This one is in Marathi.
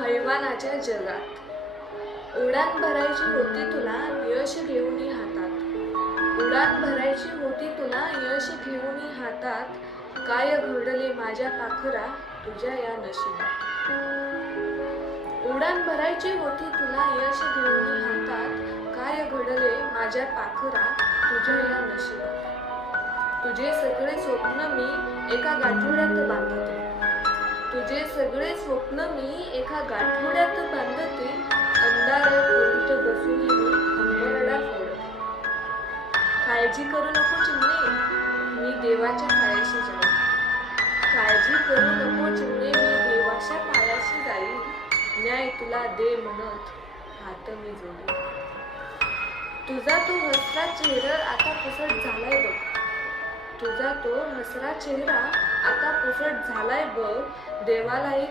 हैवानाच्या जगात उडान भरायची होती तुला यश घेऊन हातात. उडान भरायची होती तुला यश घेऊन हातात. काय घडले माझ्या पाखरा तुझ्या या नशिबात. उडान भरायची होती तुला यश घेऊन हातात. काय घडले माझ्या पाखरा तुझ्या या नशिबात. तुझे सगळे स्वप्न मी एका गाठोड्यात बांधते. तुझे सगळे स्वप्न मी एका गाठोड्यात बांधते. अंधार खोलीत बसून मी अंबरडा फोडते. काळजी करू नको चिमणे, मी देवाच्या पायाशी जाईन. काळजी करू नको चिमणे, मी देवाच्या पायाशी जाईन. न्याय तुला दे म्हणत हात मी जोडीन. तुझा तो हसरा चेहरा आता पुसट झालाय बघ. तुझा तो हसरा चेहरा आता पुसट झालाय बघ. देवालाही